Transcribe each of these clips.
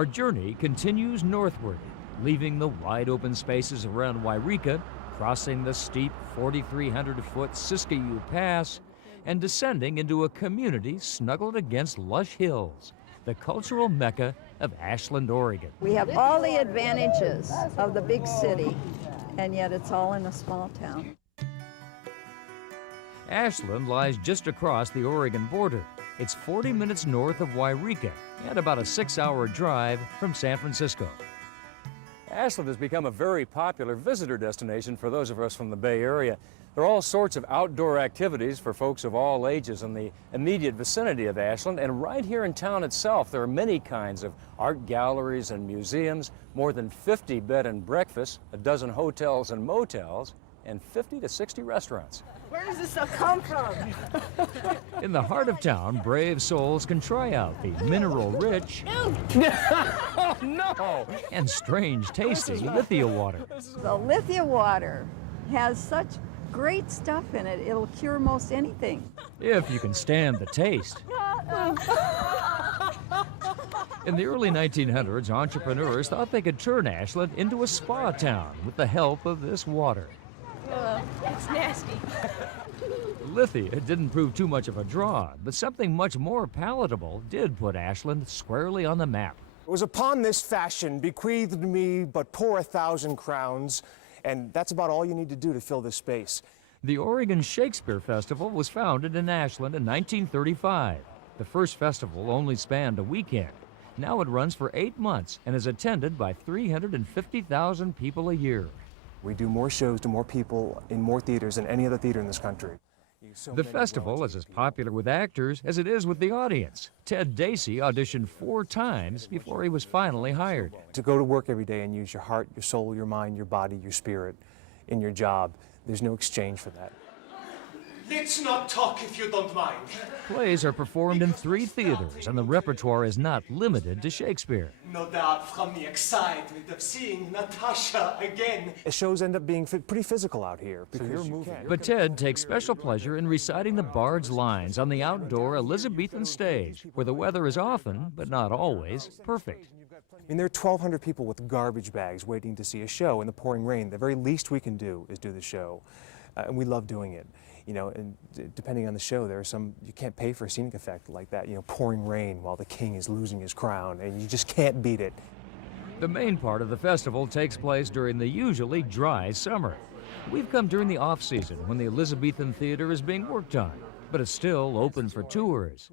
Our journey continues northward, leaving the wide open spaces around Wairika, crossing the steep 4,300-foot Siskiyou Pass, and descending into a community snuggled against lush hills, the cultural mecca of Ashland, Oregon. We have all the advantages of the big city, and yet it's all in a small town. Ashland lies just across the Oregon border. It's 40 minutes north of Wairika and about a 6-hour drive from San Francisco. Ashland has become a very popular visitor destination for those of us from the Bay Area. There are all sorts of outdoor activities for folks of all ages in the immediate vicinity of Ashland, and right here in town itself there are many kinds of art galleries and museums, more than 50 bed and breakfasts, a dozen hotels and motels, and 50 to 60 restaurants. Where does this stuff come from? In the heart of town, brave souls can try out the mineral-rich Oh, no! and strange-tasty Lithia water. The Lithia water has such great stuff in it, it'll cure most anything. If you can stand the taste. In the early 1900s, entrepreneurs thought they could turn Ashland into a spa town with the help of this water. It's nasty. Lithia didn't prove too much of a draw, but something much more palatable did put Ashland squarely on the map. It was upon this fashion bequeathed me but poor 1,000 crowns, and that's about all you need to do to fill this space. The Oregon Shakespeare Festival was founded in Ashland in 1935. The first festival only spanned a weekend. Now it runs for 8 months and is attended by 350,000 people a year. We do more shows to more people in more theaters than any other theater in this country. The festival is as popular with actors as it is with the audience. Ted Dacey auditioned 4 times before he was finally hired. To go to work every day and use your heart, your soul, your mind, your body, your spirit in your job, there's no exchange for that. Let's not talk if you don't mind. Plays are performed in 3 theaters, and the repertoire is not limited to Shakespeare. No doubt from the excitement of seeing Natasha again. The shows end up being pretty physical out here. Because But Ted takes special pleasure in reciting the bard's lines on the outdoor Elizabethan stage, where the weather is often, but not always, perfect. I mean, there are 1,200 people with garbage bags waiting to see a show in the pouring rain. The very least we can do is do the show, and we love doing it. You know, and depending on the show, there are some, you can't pay for a scenic effect like that, you know, pouring rain while the king is losing his crown, and you just can't beat it. The main part of the festival takes place during the usually dry summer. We've come during the off-season when the Elizabethan Theater is being worked on, but it's still open for tours.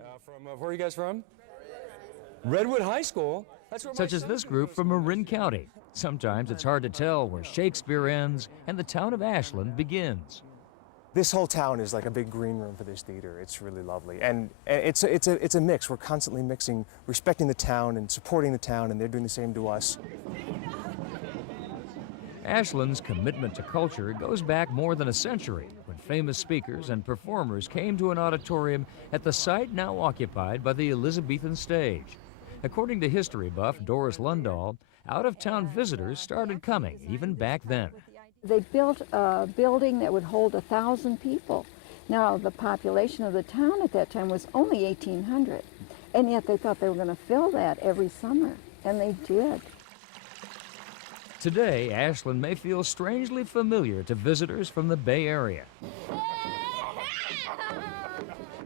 Where are you guys from? Redwood High School? Such as this group from Marin County. Sometimes it's hard to tell where Shakespeare ends and the town of Ashland begins. This whole town is like a big green room for this theater. It's really lovely, and it's a mix. We're constantly mixing, respecting the town and supporting the town, and they're doing the same to us. Ashland's commitment to culture goes back more than a century, when famous speakers and performers came to an auditorium at the site now occupied by the Elizabethan stage. According to history buff Doris Lundahl, out-of-town visitors started coming even back then. They built a building that would hold 1,000 people. Now, the population of the town at that time was only 1,800, and yet they thought they were going to fill that every summer, and they did. Today, Ashland may feel strangely familiar to visitors from the Bay Area.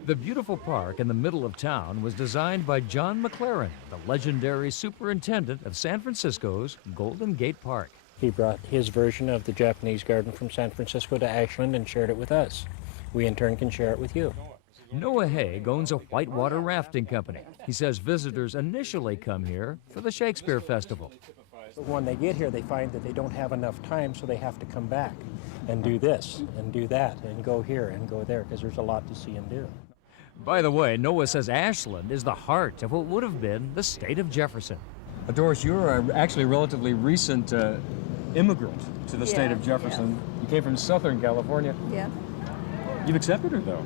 The beautiful park in the middle of town was designed by John McLaren, the legendary superintendent of San Francisco's Golden Gate Park. He brought his version of the Japanese garden from San Francisco to Ashland and shared it with us. We in turn can share it with you. Noah Haig owns a whitewater rafting company. He says visitors initially come here for the Shakespeare Festival. When they get here, they find that they don't have enough time, so they have to come back and do this and do that and go here and go there, because there's a lot to see and do. By the way, Noah says Ashland is the heart of what would have been the state of Jefferson. Doris, you're actually a relatively recent immigrant to the state of Jefferson. You came from Southern California. Yeah. You've accepted her, though.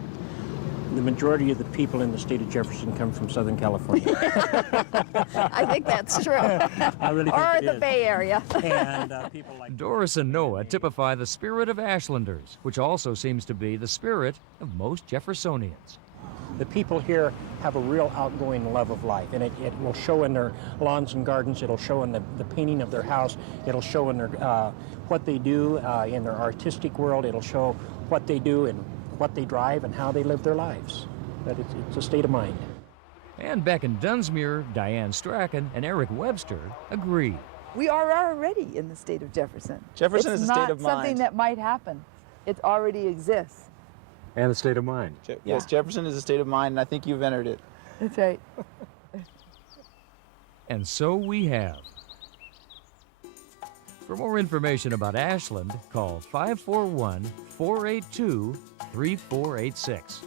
The majority of the people in the state of Jefferson come from Southern California. I think that's true. I really think Or it the is. Bay Area. And people like Doris and Noah typify the spirit of Ashlanders, which also seems to be the spirit of most Jeffersonians. The people here have a real outgoing love of life, and it will show in their lawns and gardens. It'll show in the painting of their house. It'll show in their what they do in their artistic world. It'll show what they do and what they drive and how they live their lives. But it's a state of mind. And back in Dunsmuir, Diane Strachan and Eric Webster agree. We are already in the state of Jefferson. Jefferson It's is a state of not something mind. that might happen. It already exists. And a state of mind. Yes, Jefferson is a state of mind, and I think you've entered it. That's right. And so we have. For more information about Ashland, call 541-482-3486.